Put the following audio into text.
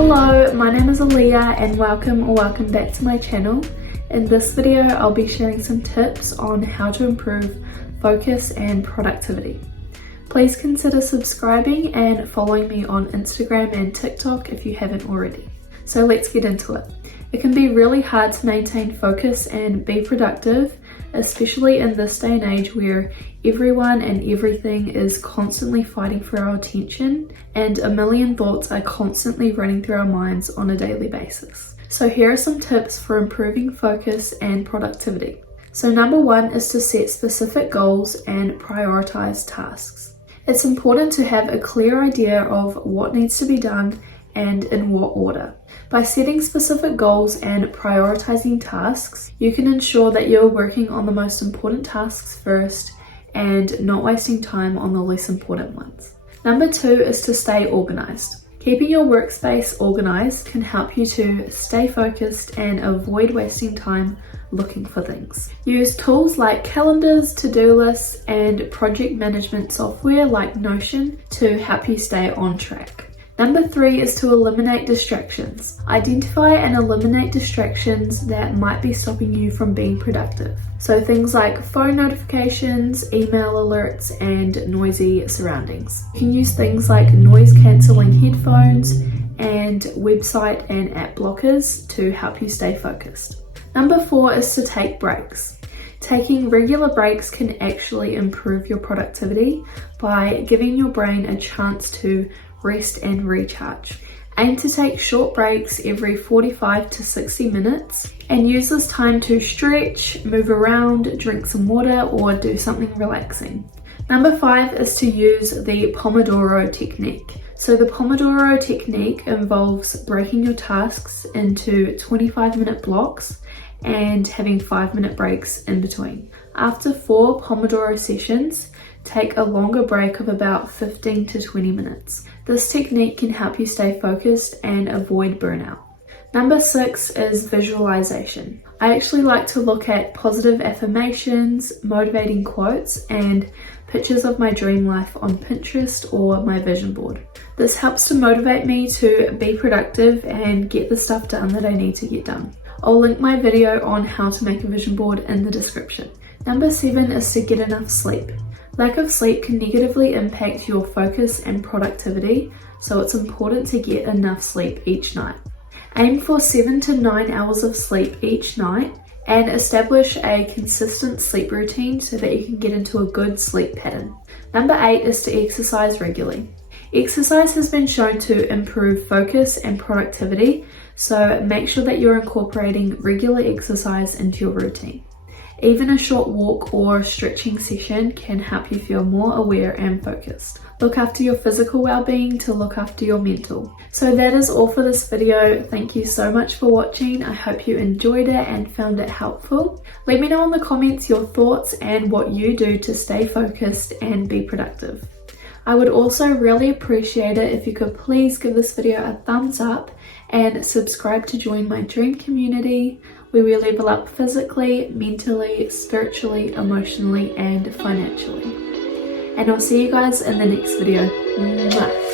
Hello, my name is Aaliyah and welcome back to my channel. In this video, I'll be sharing some tips on how to improve focus and productivity. Please consider subscribing and following me on Instagram and TikTok if you haven't already. So let's get into it. It can be really hard to maintain focus and be productive, especially in this day and age where everyone and everything is constantly fighting for our attention and a million thoughts are constantly running through our minds on a daily basis. So here are some tips for improving focus and productivity. So number one is to set specific goals and prioritize tasks. It's important to have a clear idea of what needs to be done and in what order. By setting specific goals and prioritizing tasks, you can ensure that you're working on the most important tasks first and not wasting time on the less important ones. Number two is to stay organized. Keeping your workspace organized can help you to stay focused and avoid wasting time looking for things. Use tools like calendars, to-do lists, and project management software like Notion to help you stay on track. Number three is to eliminate distractions. Identify and eliminate distractions that might be stopping you from being productive. So things like phone notifications, email alerts, and noisy surroundings. You can use things like noise cancelling headphones and website and app blockers to help you stay focused. Number four is to take breaks. Taking regular breaks can actually improve your productivity by giving your brain a chance to rest and recharge. Aim to take short breaks every 45 to 60 minutes and use this time to stretch, move around, drink some water, or do something relaxing. Number five is to use the Pomodoro Technique. So the Pomodoro Technique involves breaking your tasks into 25-minute blocks and having 5-minute breaks in between. After 4 Pomodoro sessions, take a longer break of about 15 to 20 minutes. This technique can help you stay focused and avoid burnout. Number 6 is visualization. I actually like to look at positive affirmations, motivating quotes, and pictures of my dream life on Pinterest or my vision board. This helps to motivate me to be productive and get the stuff done that I need to get done. I'll link my video on how to make a vision board in the description. Number 7 is to get enough sleep. Lack of sleep can negatively impact your focus and productivity, so it's important to get enough sleep each night. Aim for 7 to 9 hours of sleep each night and establish a consistent sleep routine so that you can get into a good sleep pattern. Number 8 is to exercise regularly. Exercise has been shown to improve focus and productivity, so make sure that you're incorporating regular exercise into your routine. Even a short walk or stretching session can help you feel more aware and focused. Look after your physical well-being to look after your mental. So that is all for this video. Thank you so much for watching. I hope you enjoyed it and found it helpful. Let me know in the comments your thoughts and what you do to stay focused and be productive. I would also really appreciate it if you could please give this video a thumbs up and subscribe to join my dream community where we level up physically, mentally, spiritually, emotionally, and financially. And I'll see you guys in the next video. Mwah.